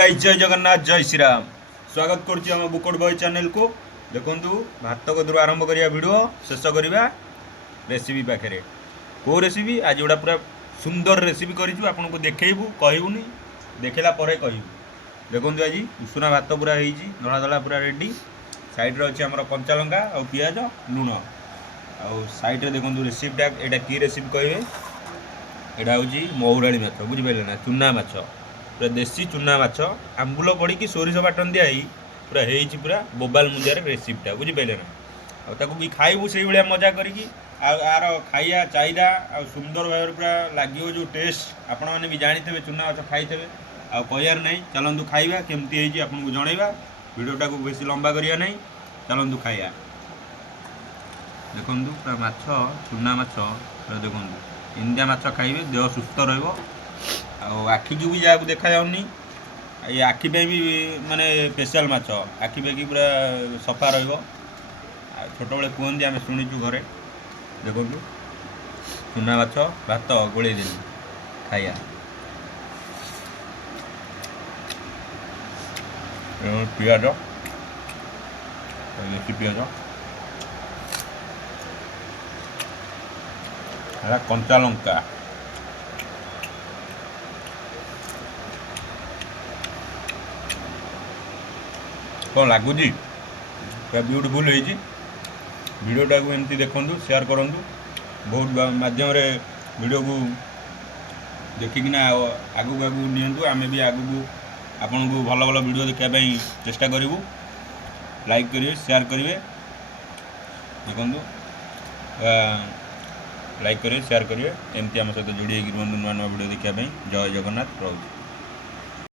जय जगन्नाथ जय श्री राम स्वागत करुच्ची आम बुकड बॉय चैनल को देखु भात कदू आरंभ करिया वीडियो शेष करवा रेसिपी पाखे कौ रेसिपी आज गोटा पूरा सुंदर रेसिपी करूँ आपको देखू कहबूनी देखला कहबू देखो आज उषुना भात पूरा धड़ा धड़ा पूरा रेडी साइड्रे अच्छे आम कंचा लंका और पिज लुण आउ साइड्रे देखो रेसिपीटा यहाँ कि रेसिपी कहे यहाँ हूँ महुराणी माछ बुझिपारे ना चूना माछ पूरा देसी चूना माछ आंबुल पड़ी सोरिष बाटन दिया पूरा पूरा बोबाल मुंजार रेसिपीटा बुझिपारे ना आउ भी खाइबू से भाया मजा करी आर खाइया चाहिदा आ सुंदर भाव पूरा लगे जो टेस्ट आपण मैंने भी जानी चूना माछ खाई आ कहार ना चलतु खाइबा केमती आपको जनइबा वीडियोटा को बेसी लंबा करिया नहीं चलतु खाइया देखु पूरा माछ चूना माछ देखु इंडिया माछ खाइबे देह सुस्थ रहिबो आखि की भी जहाँ देखा जाऊनी ये आखि पे भी माने स्पेशल माछ आखि पे पूरा सफा रहिबो छोट बेले कहते आम शुणुचु घरे देखु चूना माछ भात गोले देली खाइया पिज देसी पिज कंचा लंका कौन लगुच पूरा ब्यूटीफुल होती वीडियोटा को एमती देखु शेयर करूँ बहुत माध्यम वीडियो को देखिकिना आगू आगू नियंतु आमे भी आगू आपन को भल भल वीडियो देखापी चेष्टा करूँ लाइक करेंगे शेयर करेंगे देखु लाइक करेंगे शेयर करेंगे एमती आम सहित जोड़ी रुहतु नुआ नुआ वीडियो देखापी जय जगन्नाथ रहूँ।